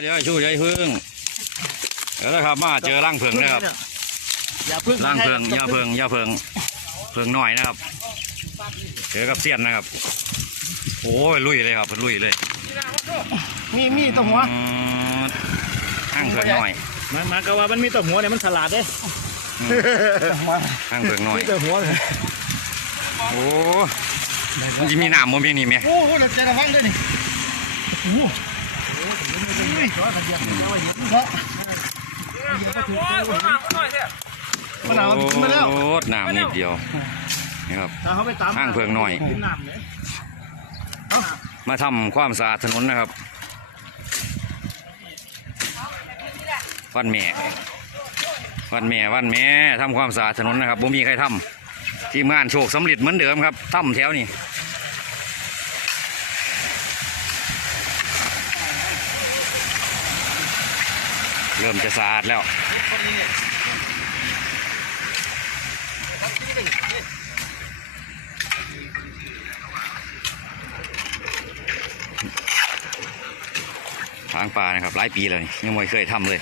เดี๋ยวชูใจพึ่งเดี๋ยวนะครับมาเจอร่างเพิงนะครับอย่าพึ่งร่างเพิงอยาเพิงอยาเพิงเพิงหน่อยนะครับเจอกับเสียนนะครับ โอ้ยลุยเลยครับลุยเลยมีมีตัวหัวอืมห้างเพิงหน่อยมันมันก็ว่ามันมีตัวหัวเนี่ยมันฉลาดเด้อืมห้างเพิงหน่อยมีตัวหัวเลยโอ้มันจะมีน้ำมันมีนี่ไหมโอ้โหเราจะระวังด้วยนี่ โอ้โหมันเอาขึ้นมาแล้วโอ้น้ำนิดเดียวนี่ครับห้างเพิงหน่อย มาทำความสะอาดถนนนะครับวันแม่วันแม่วันแม่ทำความสะอาดถนนนะครับบ่มีใครทำทีมงานโชคสำเร็จเหมือนเดิมครับทำแถวนี้ เริ่มจะสะอาดแล้วทางปลานะครับหลายปีแล้วนี่ยังไม่เคยทำเลย